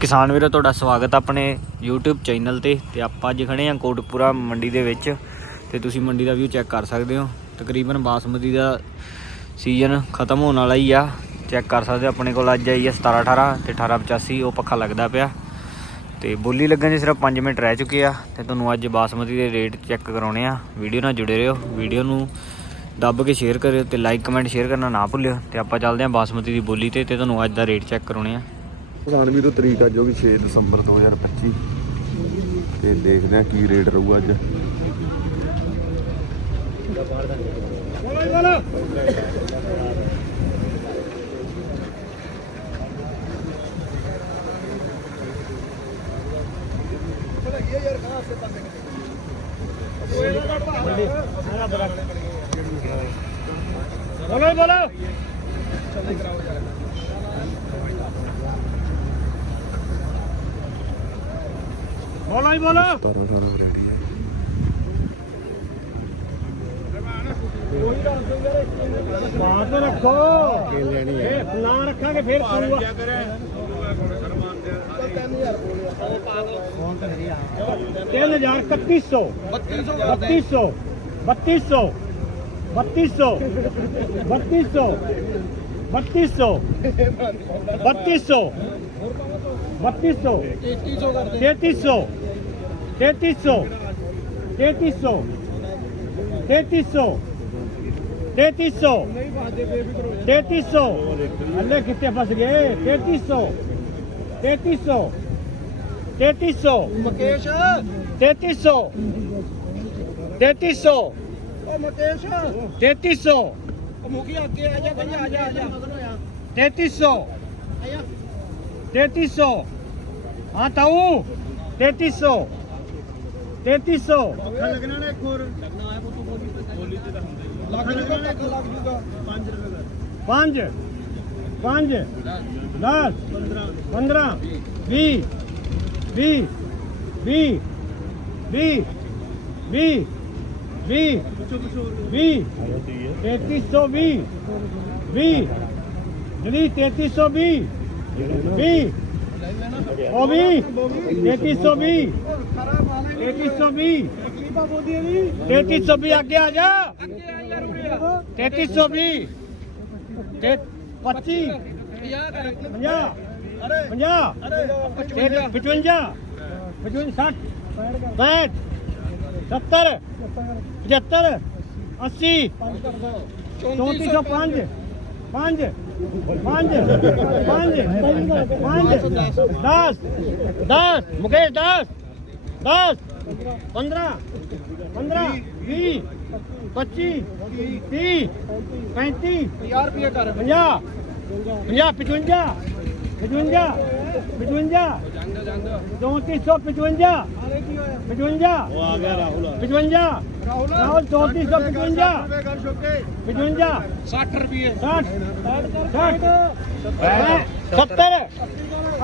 ਕਿਸਾਨ ਵੀਰੋ, ਤੁਹਾਡਾ ਸਵਾਗਤ ਆ ਆਪਣੇ YouTube ਚੈਨਲ ਤੇ ਤੇ ਆਪਾਂ ਅੱਜ ਖੜੇ ਆ ਕੋਟਪੂਰਾ ਮੰਡੀ ਦੇ ਵਿੱਚ ਤੇ ਤੁਸੀਂ ਮੰਡੀ ਦਾ ਵਿਊ ਚੈੱਕ ਕਰ ਸਕਦੇ ਹੋ। ਤਕਰੀਬਨ ਬਾਸਮਤੀ ਦਾ ਸੀਜ਼ਨ ਖਤਮ ਹੋਣ ਵਾਲਾ ਹੀ ਆ। ਚੈੱਕ ਕਰ ਸਕਦੇ ਹੋ, ਆਪਣੇ ਕੋਲ ਅੱਜ ਆਈ ਆ 17 18 ਤੇ 18 85 ਉਹ ਪੱਖਾ ਲੱਗਦਾ ਪਿਆ। ਤੇ ਬੋਲੀ ਲੱਗਣ ਦੇ ਸਿਰਫ 5 ਮਿੰਟ ਰਹਿ ਚੁੱਕੇ ਆ ਤੇ ਤੁਹਾਨੂੰ ਅੱਜ ਬਾਸਮਤੀ ਦੇ ਰੇਟ ਚੈੱਕ ਕਰਾਉਣੇ ਆ। ਵੀਡੀਓ ਨਾਲ ਜੁੜੇ ਰਹੋ, ਵੀਡੀਓ ਨੂੰ ਦੱਬ ਕੇ ਸ਼ੇਅਰ ਕਰਿਓ ਤੇ ਲਾਈਕ ਕਮੈਂਟ ਸ਼ੇਅਰ ਕਰਨਾ ਨਾ ਭੁੱਲਿਓ। ਤੇ ਆਪਾਂ ਚੱਲਦੇ ਆ ਬਾਸਮਤੀ ਦੀ ਬੋਲੀ ਤੇ ਤੇ ਤੁਹਾਨੂੰ ਅੱਜ ਦਾ ਰੇਟ ਚੈੱਕ ਕਰਾਉਣੇ ਆ। ਕਿਸਾਨ ਵੀਰੋ ਤਰੀਕ ਅੱਜ ਹੋ ਗਈ 6 ਦਸੰਬਰ 2025 ਤੇ ਦੇਖਦੇ ਆ ਕੀ ਰੇਟ ਰਹੂਗਾ ਅੱਜ। ਬੋਲੋ ਬੋਲੋ ਬੋਲੋ ਹੀ ਬੋਲੋ बोलो ही बोलो। अठारह वरायटी है। तीन हज़ार इकतीस सौ। बत्तीस सौ। बत्तीस सौ। बत्तीस सौ। बत्तीस सौ। बत्तीस सौ बत्तीस सौ बत्तीस सौ तैतीस सौ तैतीस सौ तैतीस सौ तैतीस सौ तैतीस सौ तैतीस सौ अल्ले कितने फंस गए तैतीस सौ तैतीस सौ तैतीस सौ तैतीस सौ तैतीस सौ तैतीस सौ ਉਹ ਮੁਕੀ ਅੱਗੇ ਆ ਜਾ ਭਈ ਆ ਜਾ ਆ ਜਾ ਮਗਰ ਹੋਇਆ ਤੇਤੀ ਸੌ ਆ ਜਾ ਤੇਤੀ ਸੌ ਹਾਂ ਤਾਊ ਤੇਤੀ ਸੌ ਤੇਤੀ ਸੌ ਅੱਖਾਂ ਲੱਗਣਾ ਨੇ ਇੱਕ ਹੋਰ ਲੱਗਣਾ ਹੈ ਪੁੱਤੂ ਬੋਲੀ ਤੇ ਤਾਂ ਹੁੰਦਾ ਹੀ ਲੱਗ ਲੱਗਣਾ ਨੇ ਇੱਕ ਲੱਗ ਜੂਗਾ 5 ਰੁਪਏ ਦਾ ਪੰਜ ਪੰਜ 10 15 20 20 20 20 20 V तैतीस सौ बी तैतीस सौ ओ तैतीस सौ तैतीस सौ तैतीस सौ आगे आ जा। तैतीस सौ पच्चीस पचवंजा पचवंजा, साठ पैठ सत्तर पचहत्तर अस्सी चौंतीस सौ पाँच पाँच पाँच पाँच पाँच दस दस मुकेश दस दस पंद्रह पंद्रह बीस पच्चीस तीस पैंतीस पंजाह पचवंजा पचवंजा पचवंजा। चौंतीस सौ पचवंजा। पचवंजा। पचवंजा। राहुल चौंतीस सौ पचवंजा। पचवंजा। साठ रुपये साठ। साठ। हाँ। सत्तर।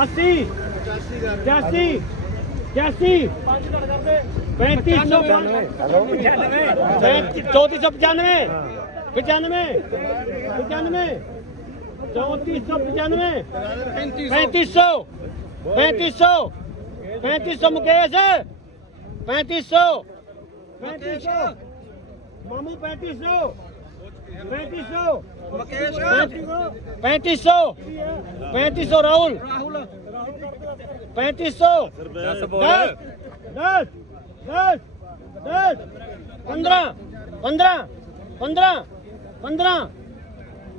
अस्सी। पचासी पचासी पैंतीस सौ चौंतीस सौ पचानवे। पचानवे। पचानवे। चौंतीस सौ पचानवे। पैंतीस सौ। पैंतीस सौ। पैंतीस सौ मुकेश। पैंतीस सौ। पैंतीस सौ। मामू पैंतीस सौ। पैंतीस सौ। पैंतीस सौ। पैंतीस सौ राहुल। पैंतीस सौ। दस दस। दस। दस। पंद्रह। पंद्रह। पंद्रह। पंद्रह।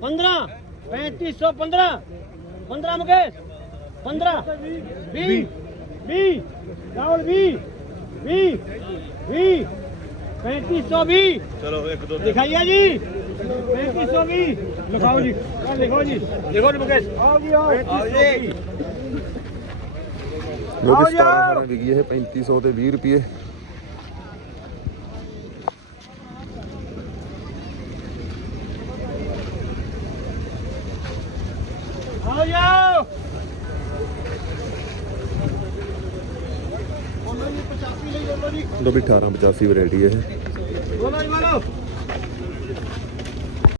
पंद्रह। 3515 15 ਮੁਕੇਸ਼। 15 20 20 ਰਾਹੁਲ 20 20 20 3520 ਚਲੋ 1 2 ਲਿਖਾਈਆ ਜੀ। 3520 ਲਿਖਾਓ ਜੀ। ਲਿਖੋ ਜੀ। ਲਿਖੋ ਜੀ ਮੁਕੇਸ਼। ਆਓ ਜੀ ਆਓ। ਜੀ। ਜੋ। ਕਿ 17 ਵਿਕੀ ਇਹ 3500 ਤੇ 20 ਰੁਪਏ। ਲੋ ਵੀ 1885 ਵੈਰਾਈਟੀ ਹੈ ਇਹ।